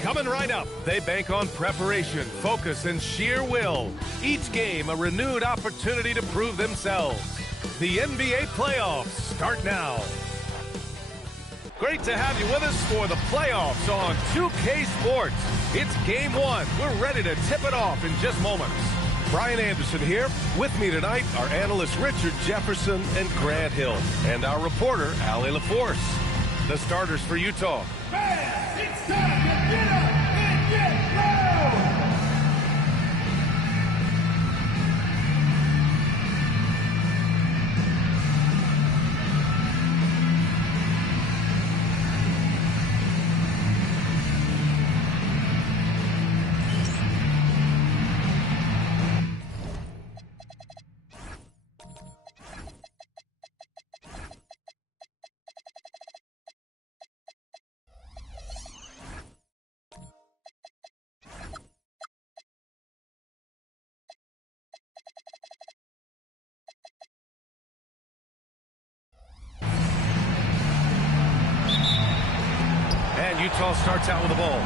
Coming right up, they bank on preparation, focus, and sheer will. Each game a renewed opportunity to prove themselves. The NBA playoffs start now. Great to have you with us for the playoffs on 2K Sports. It's game one. We're ready to tip it off in just moments. Brian Anderson here. With me tonight are analysts Richard Jefferson and Grant Hill, and our reporter, Allie LaForce. The starters for Utah. Man, it's time to get up and get loud! Utah starts out with the ball.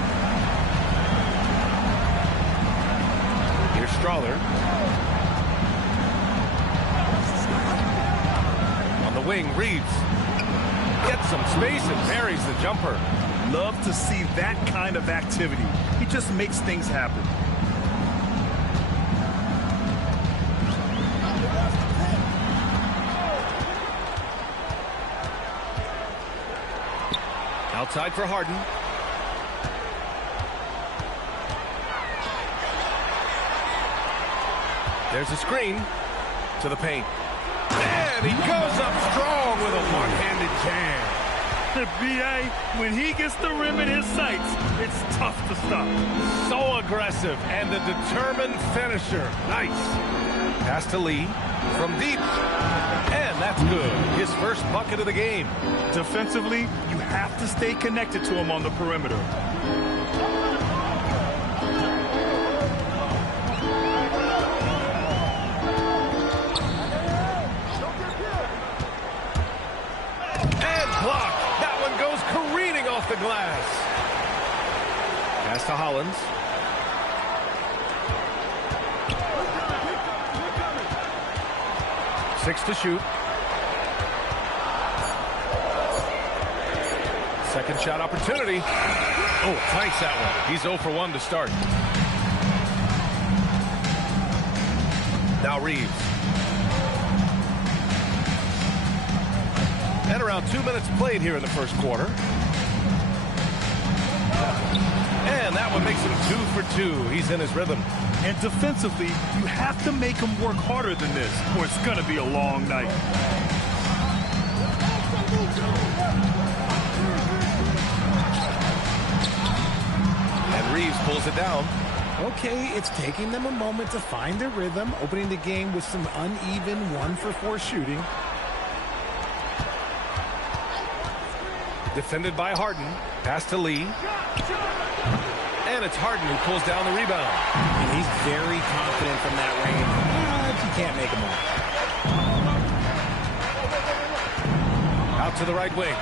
Here's Strawler. On the wing, Reeves gets some space and buries the jumper. Love to see that kind of activity. He just makes things happen. Outside for Harden. There's a screen to the paint. And he goes up strong with a one-handed jam. The BA, when he gets the rim in his sights, it's tough to stop. So aggressive and a determined finisher. Nice. Pass to Lee from deep. And that's good. His first bucket of the game. Defensively, you have to stay connected to him on the perimeter. And blocked. That one goes careening off the glass. Pass to Hollins. Six to shoot. Second shot opportunity. Oh, tanks that one. He's 0 for 1 to start. Now Reeves. And around 2 minutes played here in the first quarter. And that one makes him 2 for 2. He's in his rhythm. And defensively, you have to make him work harder than this, or it's going to be a long night. And Reeves pulls it down. Okay, it's taking them a moment to find their rhythm, opening the game with some uneven 1 for 4 shooting. Defended by Harden. Pass to Lee. And it's Harden who pulls down the rebound. And he's very confident from that range. But you can't make him all. Out to the right wing.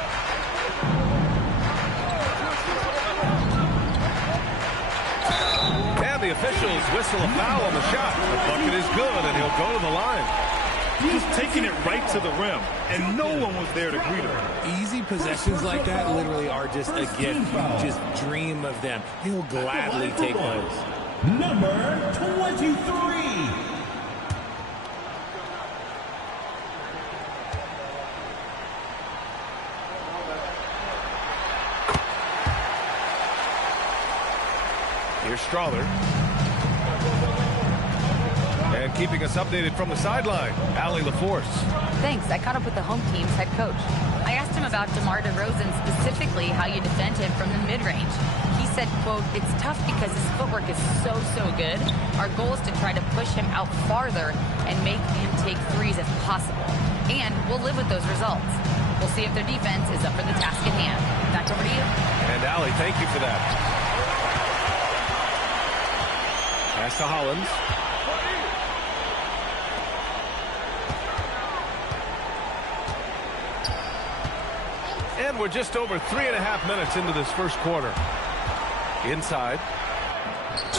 And the officials whistle a foul on the shot. The bucket is good, and he'll go to the line. He's taking it right to the rim, and no one was there to greet him. Easy possessions like that literally are just a gift. You just dream of them. He'll gladly take those. Number 23. Here's Strawler. And keeping us updated from the sideline, Allie LaForce. Thanks. I caught up with the home team's head coach. I asked him about DeMar DeRozan, specifically how you defend him from the mid-range. He said, quote, "It's tough because his footwork is so good. Our goal is to try to push him out farther and make him take threes if possible. And we'll live with those results. We'll see if their defense is up for the task at hand." Back over to you. And Allie, thank you for that. Pass to Hollins. And we're just over 3.5 minutes into this first quarter. Inside.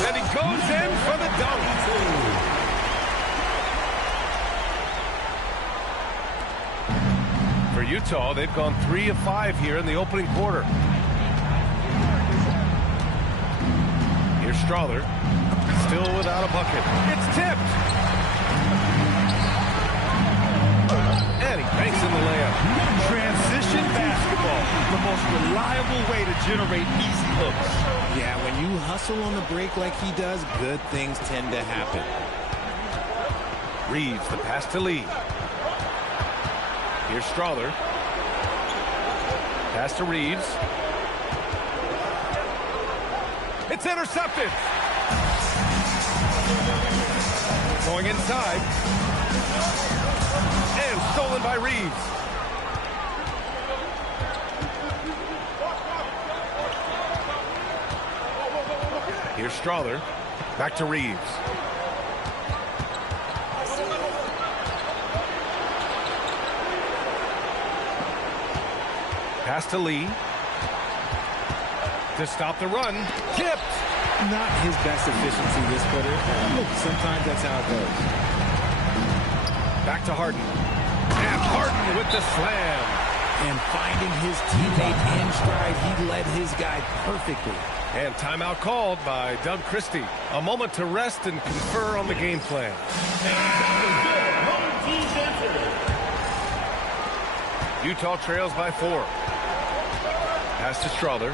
And he goes in for the dunk. For Utah, they've gone 3 of 5 here in the opening quarter. Here's Strother. Still without a bucket. It's tipped. And he banks in the layup. Transition basketball, the most reliable way to generate easy hooks. Yeah, when you hustle on the break like he does, good things tend to happen. Reeves, the pass to Lee. Here's Strother. Pass to Reeves. It's intercepted. Going inside. And stolen by Reeves. Here's Strother. Back to Reeves. Pass to Lee. To stop the run. Tipped. Not his best efficiency this quarter. Look, sometimes that's how it goes. Back to Harden. And Harden with the slam. And finding his teammate in stride, he led his guy perfectly. And timeout called by Doug Christie. A moment to rest and confer on the game plan. Utah trails by 4. Pass to Strother.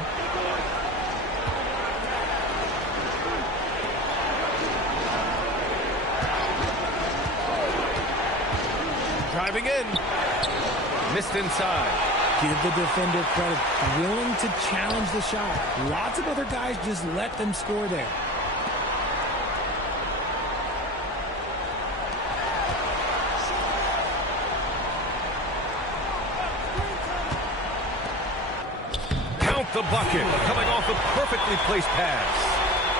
Driving in. Missed inside. Give the defender credit. Willing to challenge the shot. Lots of other guys just let them score there. Count the bucket. Coming off a perfectly placed pass.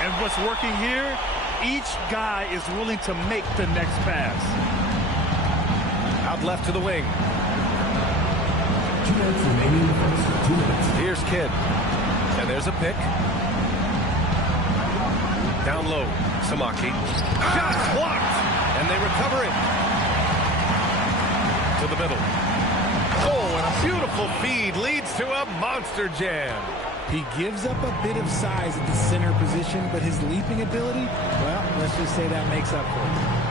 And what's working here, each guy is willing to make the next pass. Out left to the wing. 2 minutes remaining in the first. 2 minutes. Here's Kidd. And there's a pick. Down low. Samaki. Shot blocked. And they recover it. To the middle. Oh, and a beautiful feed leads to a monster jam. He gives up a bit of size at the center position, but his leaping ability, well, let's just say that makes up for it.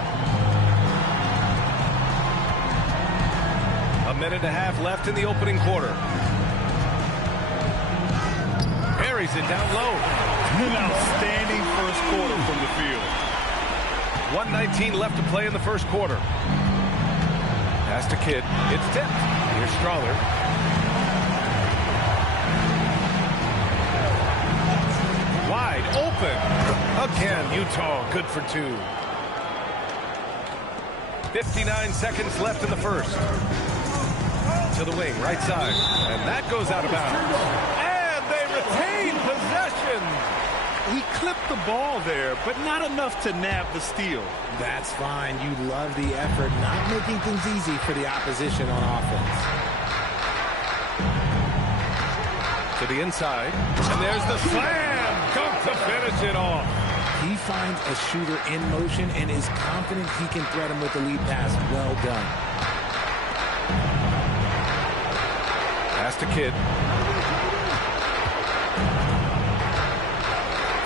A minute and a half left in the opening quarter. Buries it down low. An outstanding first quarter from the field. 1:19 left to play in the first quarter. Pass to Kidd. It's tipped. Here's Strother. Wide open. Again, Utah good for 2. 59 seconds left in the first. To the wing, right side. And that goes out of bounds. And they retain possession. He clipped the ball there, but not enough to nab the steal. That's fine. You love the effort, not making things easy for the opposition on offense. To the inside. And there's the slam. Dunk to finish it off. He finds a shooter in motion and is confident he can threat him with the lead pass. Well done. Pass to Kidd.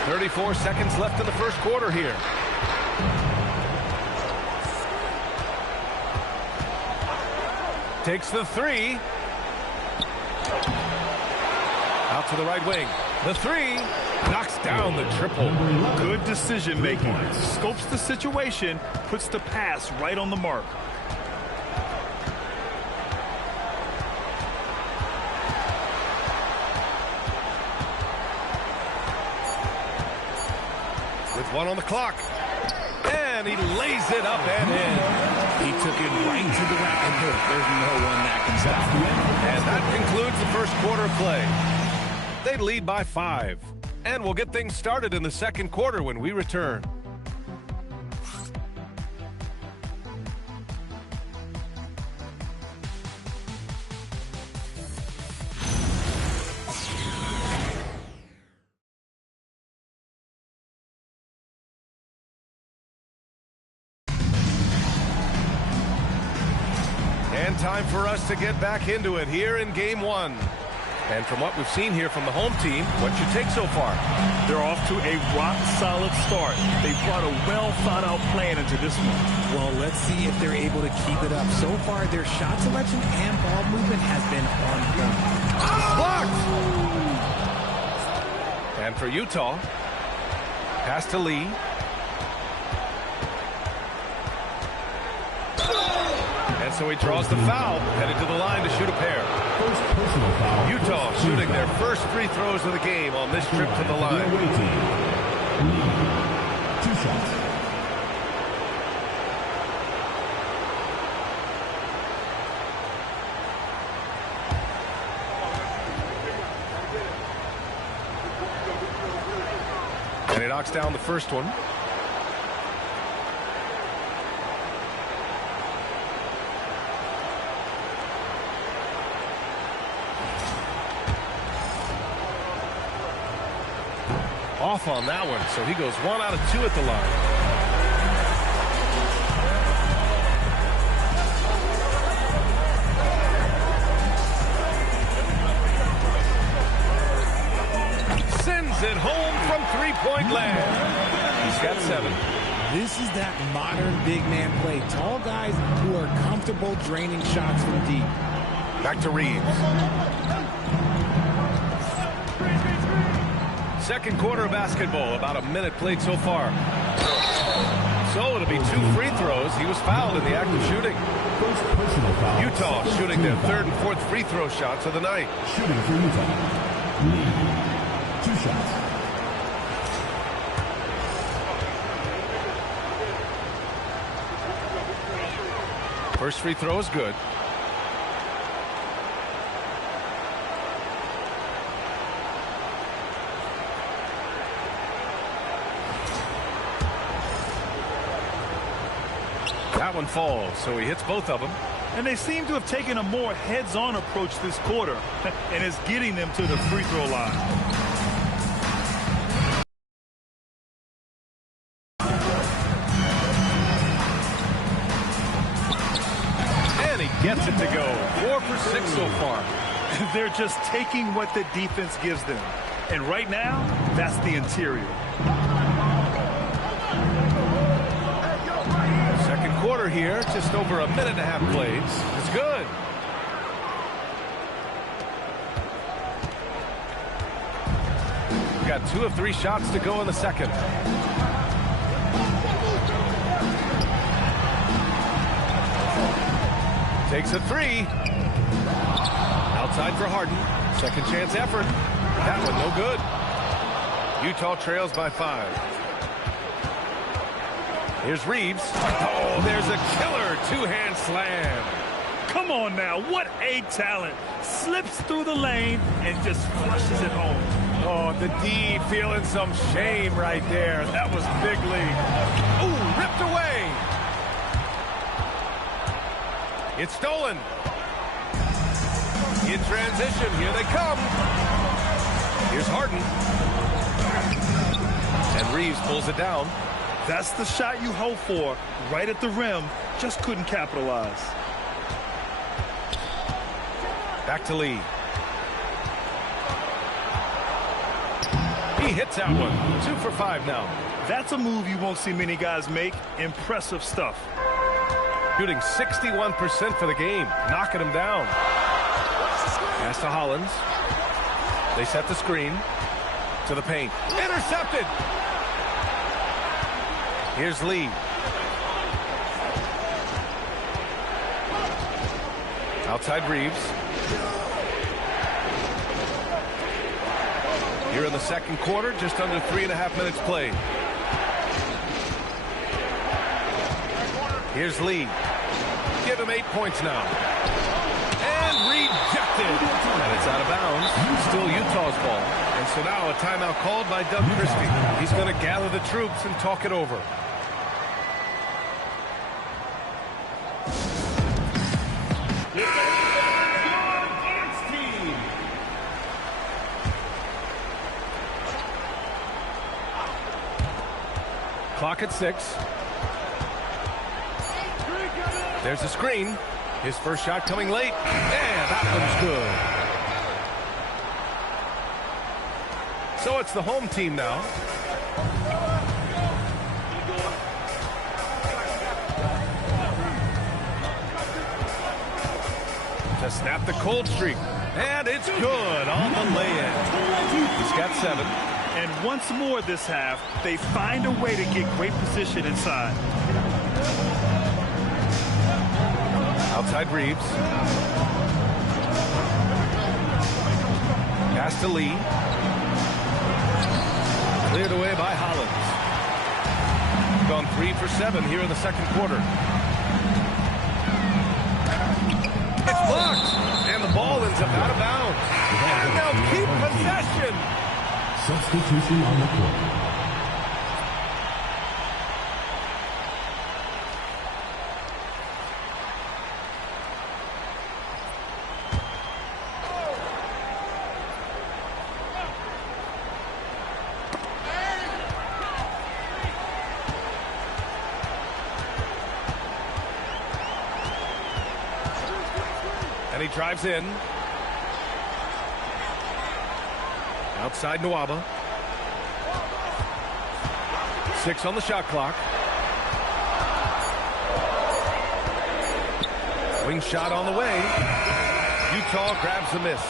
34 seconds left in the first quarter here. Takes the 3. Out to the right wing. The 3 knocks down the triple. Good decision making. Scopes the situation, puts the pass right on the mark. With 1 on the clock. And he lays it up and in. He took it right to the rack, and there's no one that can stop him. And that concludes the first quarter of play. They lead by 5. And we'll get things started in the second quarter when we return. time for us to get back into it here in game one. And from what we've seen here from the home team, what's your take so far? They're off to a rock-solid start. They brought a well-thought-out plan into this one. Well, let's see if they're able to keep it up. So far, their shot selection and ball movement has been on point. Blocked! And for Utah, pass to Lee. And so he draws the foul, headed to the line to shoot a pair. Utah shooting their first free throws of the game on this trip to the line. 2 shots. And he knocks down the first one. Off on that one, so he goes 1 out of 2 at the line. Sends it home from three-point land. He's got 7. This is that modern big man play. Tall guys who are comfortable draining shots from deep. Back to Reeves. Second quarter of basketball, about a minute played so far. So it'll be 2 free throws. He was fouled in the act of shooting. Utah shooting their 3rd and 4th free throw shots of the night. Shooting for Utah. Lee, 2 shots. First free throw is good. That one falls, so he hits both of them. And they seem to have taken a more heads-on approach this quarter, and it's getting them to the free throw line. And he gets it to go. 4 for 6 so far. They're just taking what the defense gives them. And right now, that's the interior. Second quarter here, just over a minute and a half played. It's good. We've got 2 of 3 shots to go in the second. Takes a 3. Outside for Harden. Second chance effort. That one no good. Utah trails by 5. Here's Reeves. Oh, there's a killer 2-hand slam. Come on now, what a talent. Slips through the lane and just flushes it home. Oh, the D feeling some shame right there. That was big league. Ooh, ripped away. It's stolen. In transition, here they come. Here's Harden. And Reeves pulls it down. That's the shot you hope for, right at the rim. Just couldn't capitalize. Back to Lee. He hits that one. 2 for 5 now. That's a move you won't see many guys make. Impressive stuff. Shooting 61% for the game. Knocking him down. Pass to Hollins. They set the screen. To the paint. Intercepted! Here's Lee. Outside Reeves. Here in the second quarter, just under 3.5 minutes played. Here's Lee. Give him 8 points now. And rejected. And it's out of bounds. Still Utah's ball. And so now a timeout called by Doug Christie. He's going to gather the troops and talk it over. Clock at 6. There's a screen. His first shot coming late, and that one's good. So it's the home team now. To snap the cold streak, and it's good on the lay-in. He's got 7. And once more this half, they find a way to get great position inside. Outside Reeves. Pass to Lee. Cleared away by Hollins. Gone 3 for 7 here in the second quarter. It's blocked, and the ball ends up out of bounds. And they'll keep possession. Substitution on the court. And he drives in. Outside Nwaba. 6 on the shot clock. Wing shot on the way. Utah grabs the miss.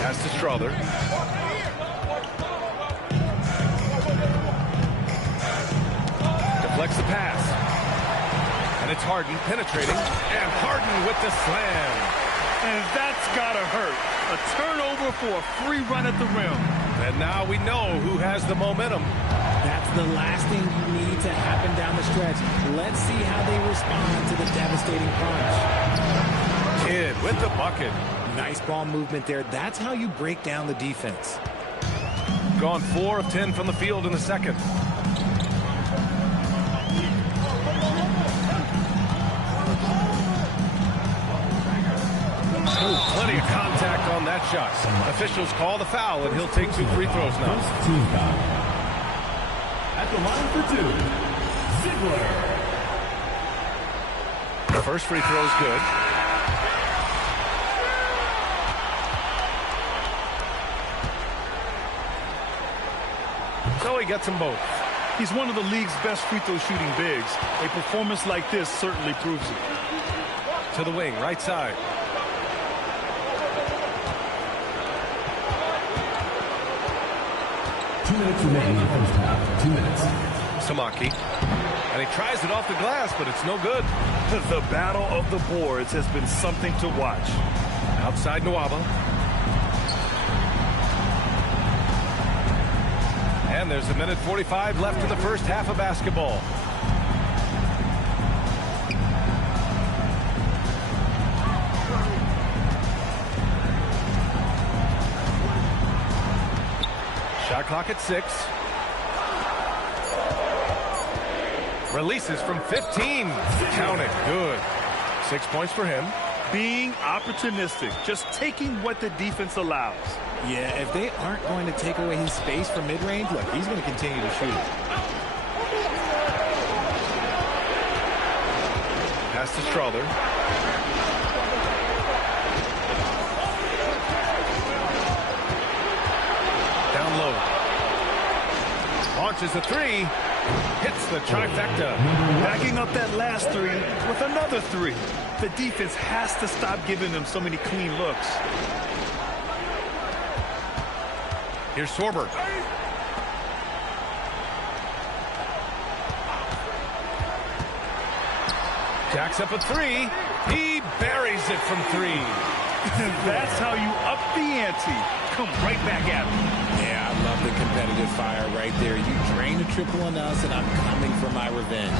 Pass to Strother. Deflects the pass. And it's Harden penetrating. And Harden with the slam. And that's gotta hurt. A turnover for a free run at the rim. And now we know who has the momentum. That's the last thing you need to happen down the stretch. Let's see how they respond to the devastating punch. Kidd with the bucket. Nice ball movement there. That's how you break down the defense. Gone 4 of 10 from the field in the second. Ooh, plenty of contact on that shot. Officials call the foul, and he'll take 2 free throws now. First team foul. At the line for 2, Ziegler. The first free throw is good. So he gets them both. He's one of the league's best free throw shooting bigs. A performance like this certainly proves it. To the wing, right side. Two minutes remaining in the first half. 2 minutes. Samaki. And he tries it off the glass, but it's no good. The battle of the boards has been something to watch. Outside Nwaba. And there's a minute 45 left in the first half of basketball. Shot clock at 6. Releases from 15. Count it. Good. 6 points for him. Being opportunistic, just taking what the defense allows. Yeah, if they aren't going to take away his space from mid-range, look, he's going to continue to shoot. Pass to Strother. Down low. Launches a 3. Hits the trifecta. Backing up that last 3 with another 3. The defense has to stop giving them so many clean looks. Here's Sorber. Jacks up a 3. He buries it from 3. That's how you up the ante. Come right back at him. Yeah, I love the competitive fire right there. You drain a triple on us, and I'm coming for my revenge.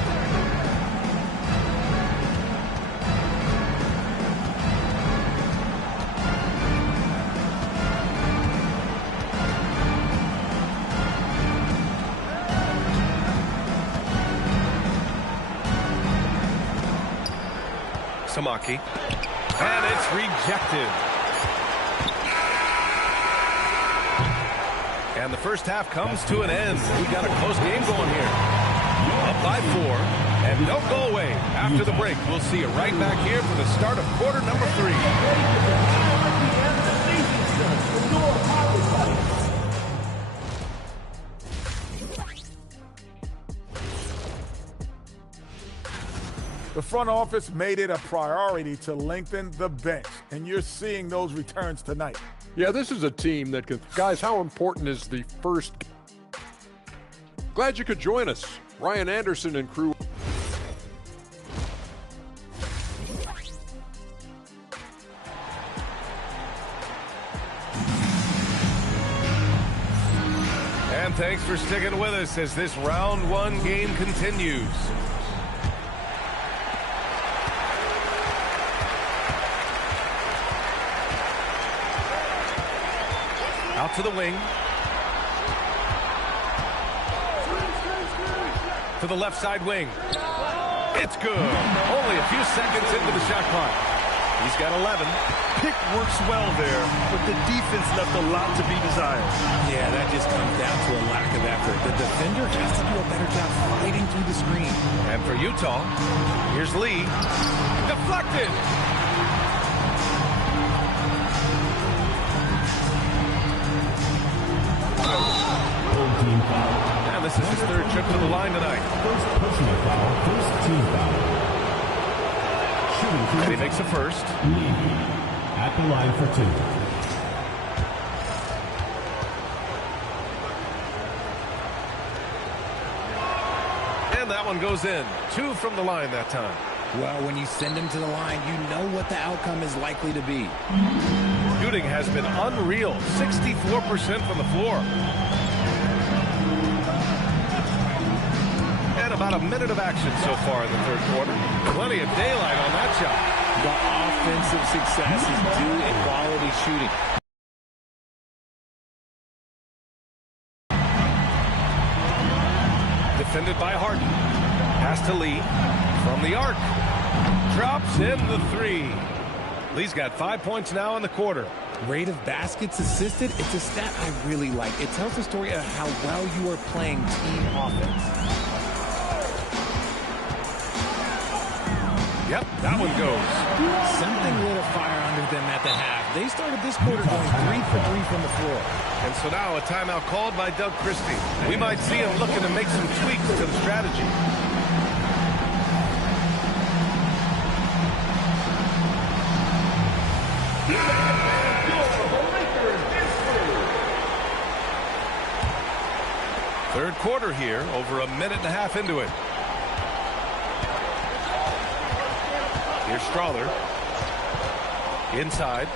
Samaki. And it's rejected. And the first half comes to an end. We got a close game going here. Up by 4. And don't go away. After the break, we'll see you right back here for the start of quarter number 3. The front office made it a priority to lengthen the bench, and you're seeing those returns tonight. Yeah, this is a team that can... Guys, how important is the first... Glad you could join us. Ryan Anderson and crew. And thanks for sticking with us as this round 1 game continues. Out to the wing. To the left side wing. It's good. Only a few seconds into the shot clock. He's got 11. Pick works well there, but the defense left a lot to be desired. Yeah, that just comes down to a lack of effort. The defender has to do a better job fighting through the screen. And for Utah, here's Lee. Deflected. Team foul. And this is his 3rd trip to the line tonight. First personal foul, first team foul. Shooting And he makes a first. Lee at the line for 2. And that one goes in. 2 from the line that time. Well, when you send him to the line, you know what the outcome is likely to be. Shooting has been unreal. 64% from the floor. And about a minute of action so far in the 3rd quarter. Plenty of daylight on that shot. The offensive success is due in quality shooting. Defended by Harden. Pass to Lee. From the arc. Drops in the 3. Lee's got 5 points now in the quarter. Rate of baskets assisted, it's a stat I really like. It tells the story of how well you are playing team offense. Yep, that one goes. Something lit a fire under them at the half. They started this quarter going 3 for 3 from the floor. And so now a timeout called by Doug Christie. We might see him looking to make some tweaks to the strategy. Third quarter here, over a minute and a half into it. Here's Strother. Inside.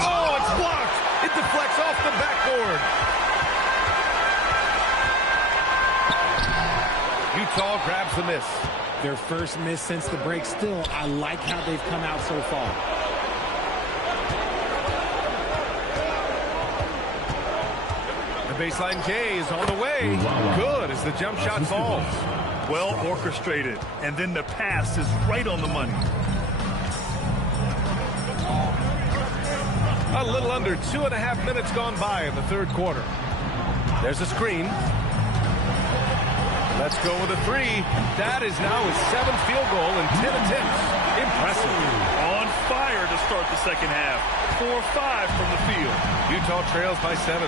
Oh, it's blocked! It deflects off the backboard. Utah grabs the miss. Their first miss since the break. Still, I like how they've come out so far. The baseline K is on the way. Good as the jump shot falls. Well orchestrated, and then the pass is right on the money. A little under 2.5 minutes gone by in the 3rd quarter. There's a screen. Let's go with a 3. That is now his 7th field goal in 10 attempts. Impressive. On fire to start the second half. 4-5 from the field. Utah trails by 7.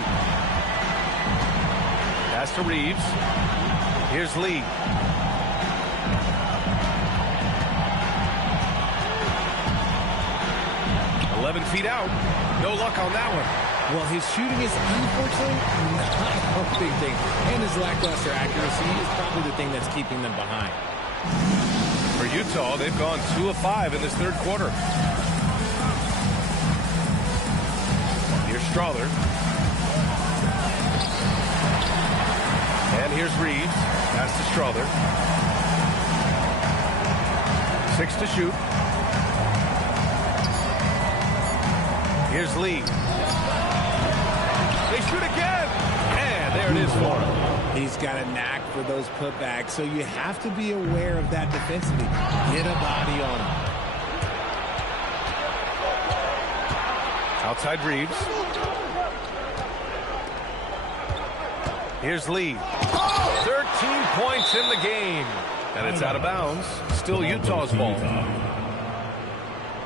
Pass to Reeves. Here's Lee. Feet out. No luck on that one. Well, his shooting is unfortunately not a big thing. And his lackluster accuracy is probably the thing that's keeping them behind. For Utah, they've gone 2 of 5 in this 3rd quarter. Here's Strother. And here's Reeves. Pass to Strother. 6 to shoot. Here's Lee. They shoot again. And there it is for him. He's got a knack for those putbacks, so you have to be aware of that defensively. Get a body on him. Outside Reeves. Here's Lee. 13 points in the game. And it's out of bounds. Still Utah's ball.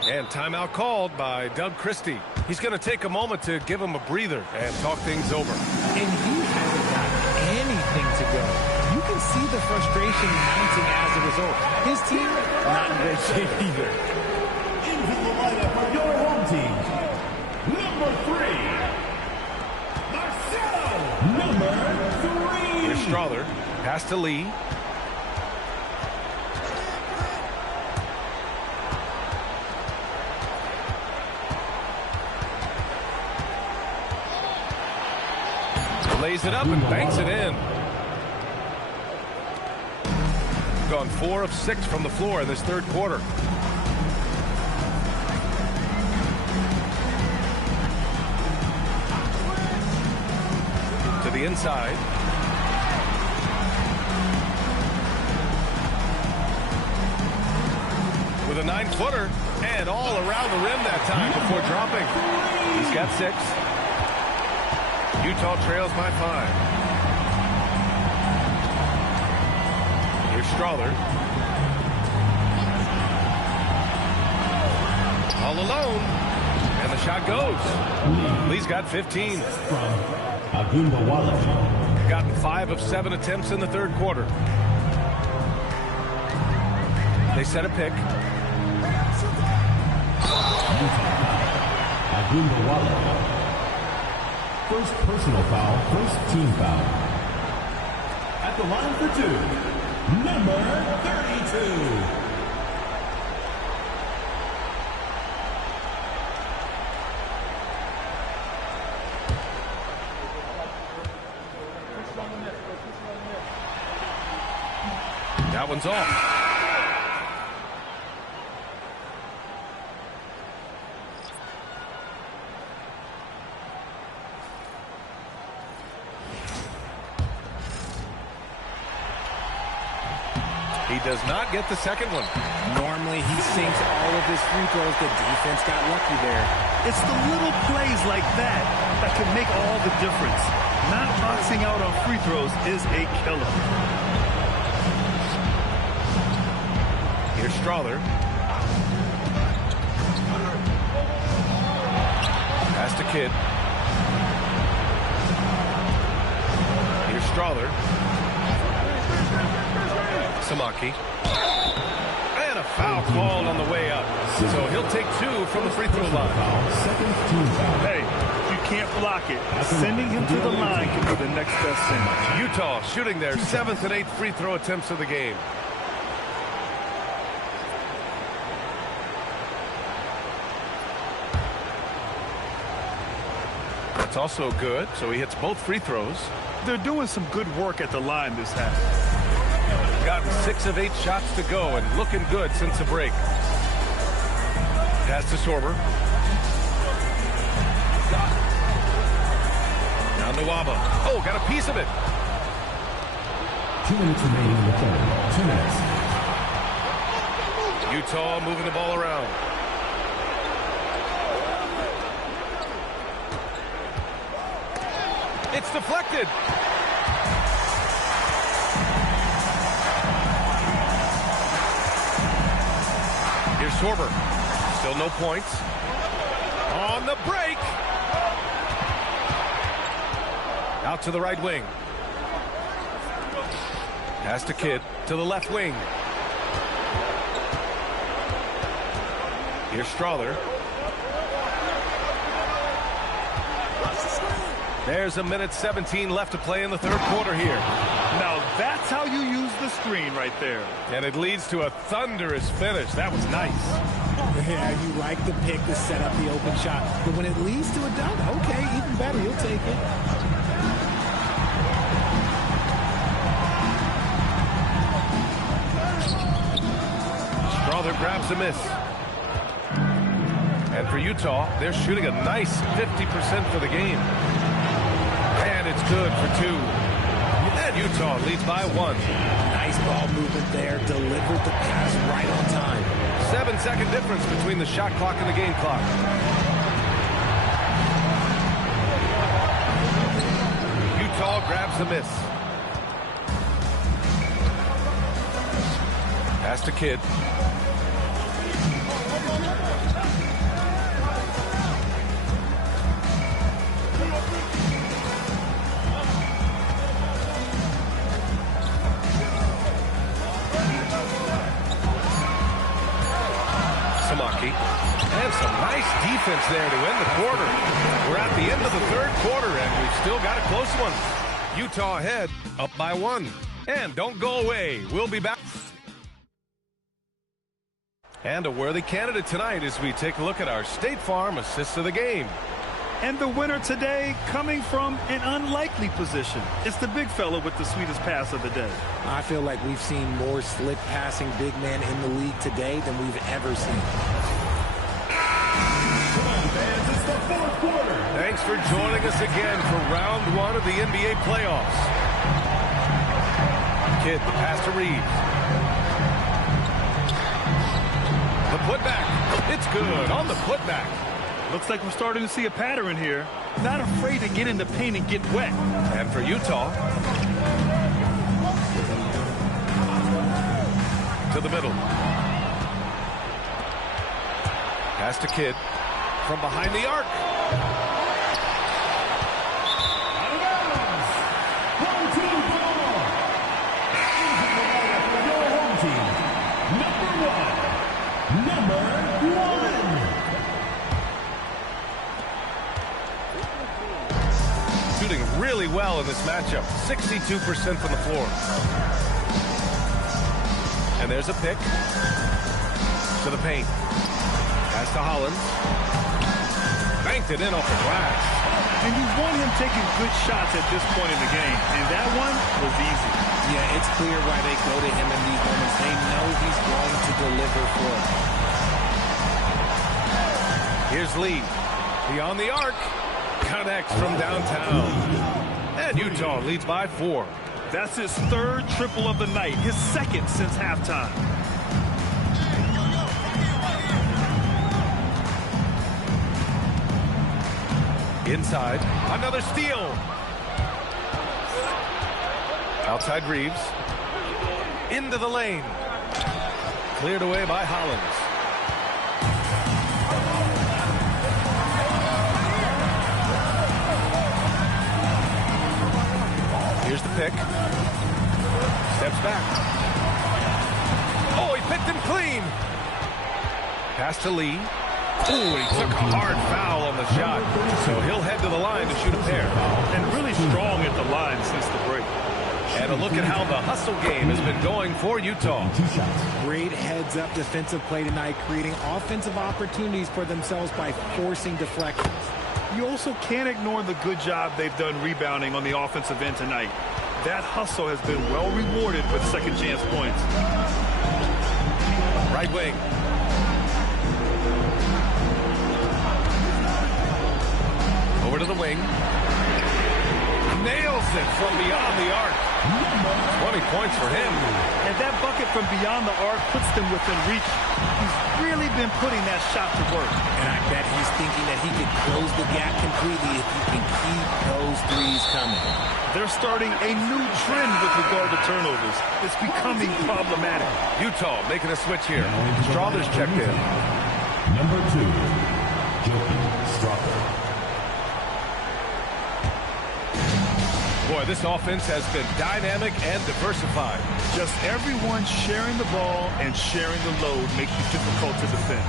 And timeout called by Doug Christie. He's going to take a moment to give him a breather and talk things over. And he hasn't got anything to go. You can see the frustration mounting as a result. His team, not in great shape either. Into the lineup for your home team. Number 3. Marcelo. Number 3. Here's Strother. Pass to Lee. Lays it up and banks it in. Gone 4 of 6 from the floor in this third quarter. To the inside. With a 9-footer and all around the rim that time before dropping. He's got 6. Utah trails by 5. Here's Strother. All alone. And the shot goes. Lee's got 15. Gotten 5 of 7 attempts in the third quarter. They set a pick. First personal foul, first team foul. At the line for 2, number 32. That one's off. He does not get the second one. Normally, he sinks all of his free throws. The defense got lucky there. It's the little plays like that that can make all the difference. Not boxing out on free throws is a killer. Here's Strother. Pass to Kidd. Here's Strother. Samaki. And a foul called on the way up. So he'll take 2 from the free throw line. Second team foul. Hey, you can't block it. Sending him to the line can be the next best thing. Utah shooting their 7th and 8th free throw attempts of the game. That's also good, so he hits both free throws. They're doing some good work at the line this half. Gotten 6 of 8 shots to go and looking good since the break. Pass to Sorber. Now Nwaba. Oh, got a piece of it. 2 minutes remaining in the third. 2 minutes. Utah moving the ball around. It's deflected. Here's Sorber. Still no points. On the break. Out to the right wing. Pass to Kidd to the left wing. Here's Strother. There's 1:17 left to play in the third quarter here. Now that's how you use the screen right there. And it leads to a thunderous finish. That was nice. Yeah, you like the pick to set up the open shot. But when it leads to a dunk, okay, even better, you'll take it. Strother grabs a miss. And for Utah, they're shooting a nice 50% for the game. And it's good for 2. And Utah leads by 1. Nice ball movement there. Delivered the pass right on time. 7-second difference between the shot clock and the game clock. Utah grabs the miss. Pass to Kidd. And some nice defense there to end the quarter. We're at the end of the third quarter, and we've still got a close one. Utah ahead, up by 1. And don't go away. We'll be back. And a worthy candidate tonight as we take a look at our State Farm assist of the game. And the winner today coming from an unlikely position. It's the big fella with the sweetest pass of the day. I feel like we've seen more slick passing big men in the league today than we've ever seen. It's the fourth quarter. Thanks for joining us again for round 1 of the NBA playoffs. Kidd, the pass to Reeves. The putback. It's good on the putback. Looks like we're starting to see a pattern here. Not afraid to get in the paint and get wet. And for Utah, to the middle. Pass to Kidd from behind the arc. Out of bounds. Home team ball. Your home team. Number 1. Shooting really well in this matchup. 62% from the floor. And there's a pick to the paint. Pass to Hollins. Banked it in off the glass. And you want him taking good shots at this point in the game. And that one was easy. Yeah, it's clear why they go to him in these moments. They know he's going to deliver for them. Here's Lee. Beyond the arc. Connects from downtown. And Utah leads by 4. That's his third triple of the night. His second since halftime. Inside. Another steal. Outside Reeves. Into the lane. Cleared away by Hollins. Here's the pick. Steps back. Oh, he picked him clean. Pass to Lee. Ooh, he took a hard foul on the shot. So he'll head to the line to shoot a pair. And really strong at the line since the break. And a look at how the hustle game has been going for Utah. Great heads-up defensive play tonight, creating offensive opportunities for themselves by forcing deflections. You also can't ignore the good job they've done rebounding on the offensive end tonight. That hustle has been well rewarded with second chance points. Right wing. Over to the wing. Nails it from beyond the arc. 20 points for him. And that bucket from beyond the arc puts them within reach. He's really been putting that shot to work. And I bet he's thinking that he could close the gap completely if he can keep those threes coming. They're starting a new trend with regard to turnovers. It's becoming problematic. Utah making a switch here. Strawther's checked in. Number 2, Joakim Strawther. Boy, this offense has been dynamic and diversified. Just everyone sharing the ball and sharing the load makes it difficult to defend.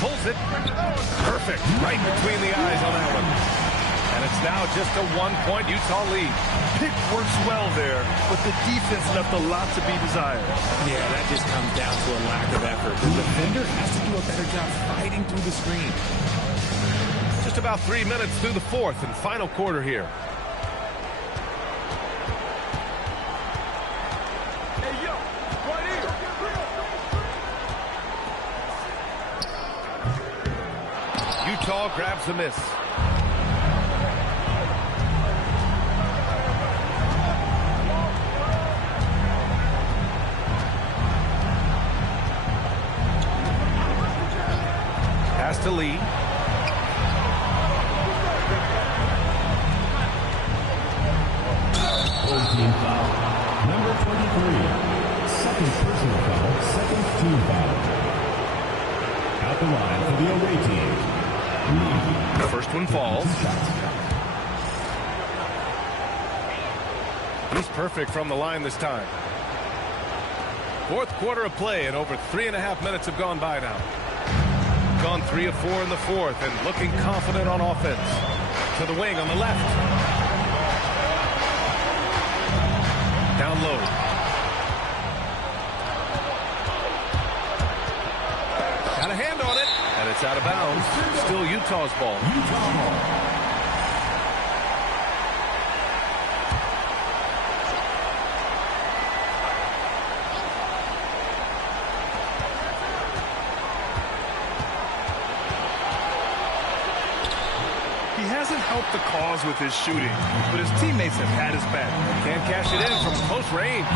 Pulls it. Perfect. Right between the eyes on that one. And it's now just a 1-point Utah lead. Pick works well there, but the defense left a lot to be desired. Yeah, that just comes down to a lack of effort. The defender has to do a better job fighting through the screen. Just about 3 minutes through the fourth and final quarter here. Utah grabs the miss. Pass to Lee. Team foul. Number 23. Second personal foul, second team foul. At the line for the away team. The first one falls. He's perfect from the line this time. Fourth quarter of play, and over 3.5 minutes have gone by now. Gone 3 of 4 in the fourth, and looking confident on offense. To the wing on the left. Down low. Got a hand on it, and it's out of bounds. Still Utah's ball. He hasn't helped the cause with his shooting, but his teammates have had his back. Can't cash it in from close range.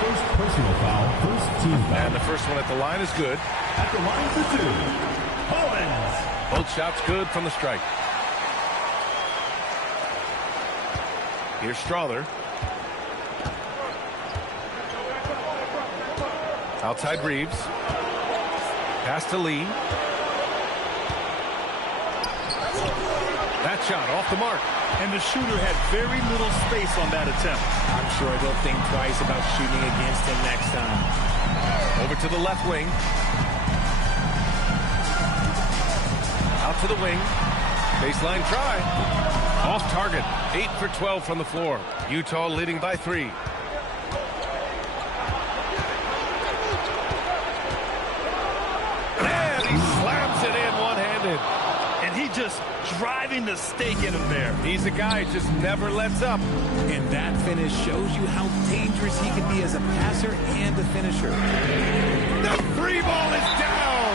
First personal foul, first team foul. And the first one at the line is good. At the line for two, Hollins. Both shots good from the strike. Here's Strother. Outside Reeves. Pass to Lee. That shot off the mark. And the shooter had very little space on that attempt. I'm sure they'll think twice about shooting against him next time. Over to the left wing. Out to the wing. Baseline try. Off target. 8 for 12 from the floor. Utah leading by 3. And he slams it in one-handed. And he just driving the stake in him there. He's a guy who just never lets up. And that finish shows you how dangerous he can be as a passer and a finisher. The free ball is down.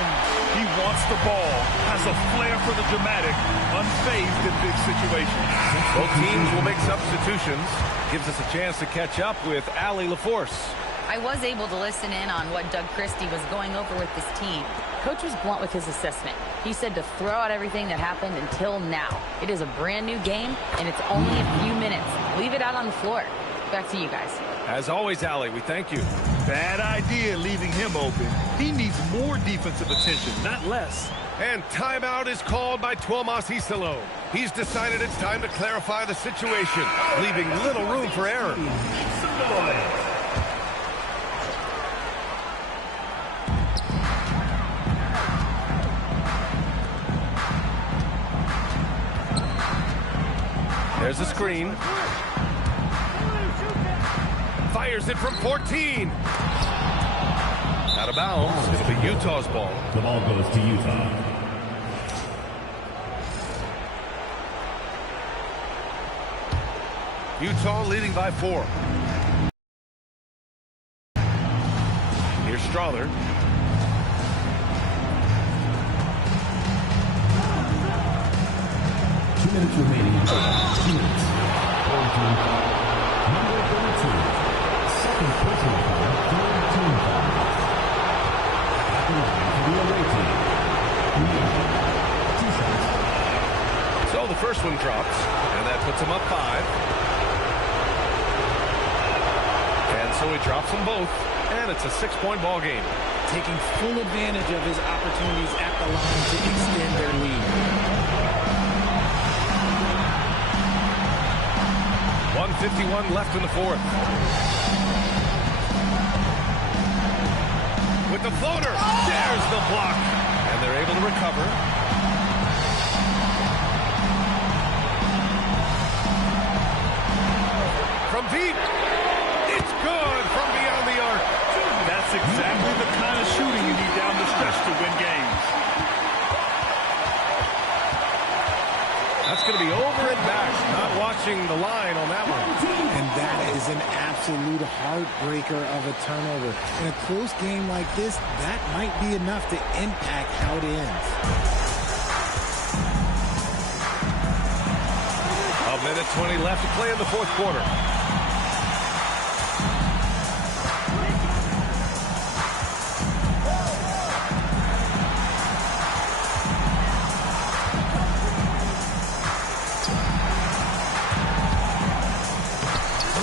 He wants the ball, has a flair for the dramatic, unfazed in big situations. Both teams will make substitutions. Gives us a chance to catch up with Allie LaForce. I was able to listen in on what Doug Christie was going over with this team. Coach was blunt with his assessment. He said to throw out everything that happened until now. It is a brand new game, and it's only a few minutes. Leave it out on the floor. Back to you guys. As always, Allie, we thank you. Bad idea leaving him open. He needs more defensive attention, not less. And timeout is called by Tuomas Isalo. He's decided it's time to clarify the situation, leaving little room for error. There's the screen. Fires it from 14. Out of bounds. It'll be Utah's ball. The ball goes to Utah. Utah leading by 4. Here's Strother. Minutes remaining in 2 minutes. Number 32. Second personal foul, third team foul. At the line for the away team. 2 shots. So the first one drops, and that puts him up 5. And so he drops them both, and it's a 6-point ball game. Taking full advantage of his opportunities at the line to extend their lead. 1:51 left in the fourth. With the floater, there's the block. And they're able to recover. From deep, it's good from beyond the arc. That's exactly the kind of shooting you need down the stretch to win games. That's going to be over and back. Not watching the line on that one. And that is an absolute heartbreaker of a turnover. In a close game like this, that might be enough to impact how it ends. 1:20 left to play in the fourth quarter.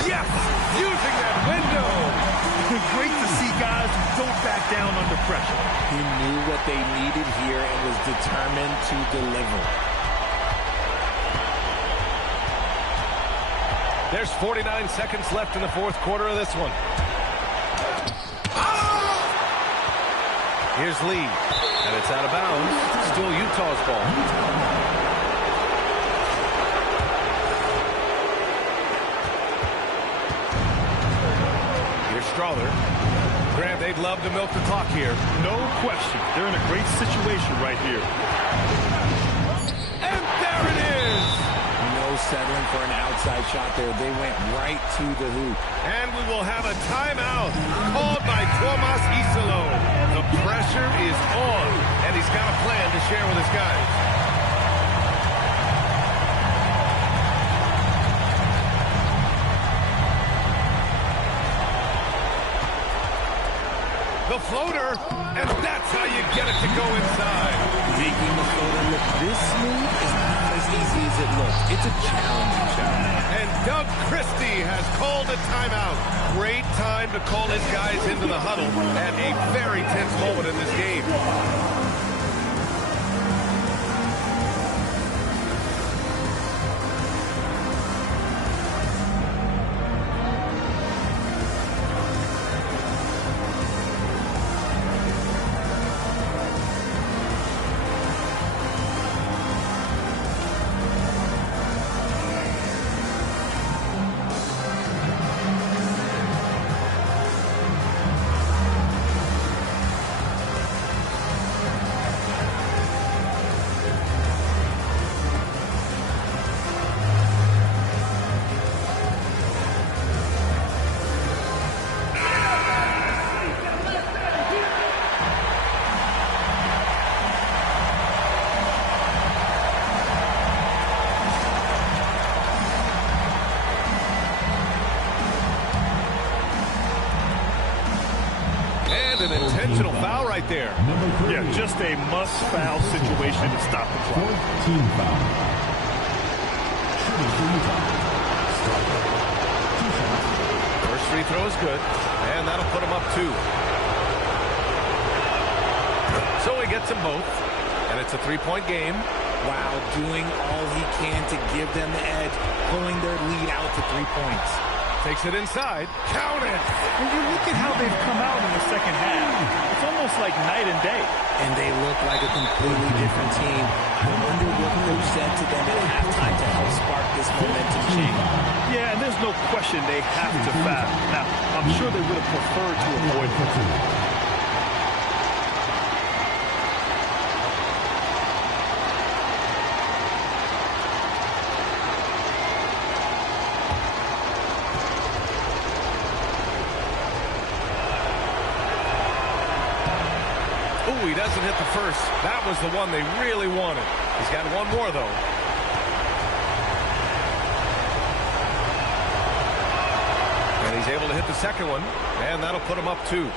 Yes! Using that back down under pressure. He knew what they needed here and was determined to deliver. There's 49 seconds left in the fourth quarter of this one. Here's Lee, and it's out of bounds. Still Utah's ball. Here's Strawther. Grant, they'd love to milk the clock here. No question. They're in a great situation right here. And there it is! No settling for an outside shot there. They went right to the hoop. And we will have a timeout called by Tomas Isolo. The pressure is on, and he's got a plan to share with his guys. The floater, and that's how you get it to go inside. Making the floater look this smooth is not as easy as it looks. It's a challenging shot. And Doug Christie has called a timeout. Great time to call his guys into the huddle at a very tense moment in this game. An intentional foul right there. Yeah, just a must-foul situation to stop the clock. 14 foul. First free throw is good, and that'll put him up 2. So he gets them both, and it's a 3-point game. While doing all he can to give them the edge, pulling their lead out to 3 points. Takes it inside. Count it! When you look at how they've come out in the second half, it's almost like night and day. And they look like a completely different team. I wonder what coach said to them at halftime to help spark this momentum change. Yeah, and there's no question they have to foul. Now, I'm sure they would have preferred to avoid it. Ooh, he doesn't hit the first. That was the one they really wanted. He's got one more, though. And he's able to hit the second one, and that'll put him up 2.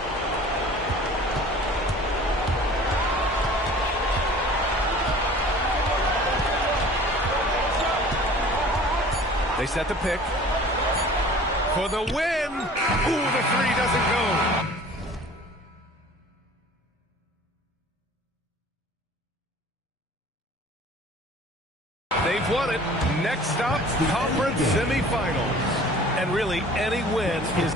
They set the pick for the win. Ooh, the 3 doesn't go. They've won it. Next stop, conference semifinals. And really, any win is...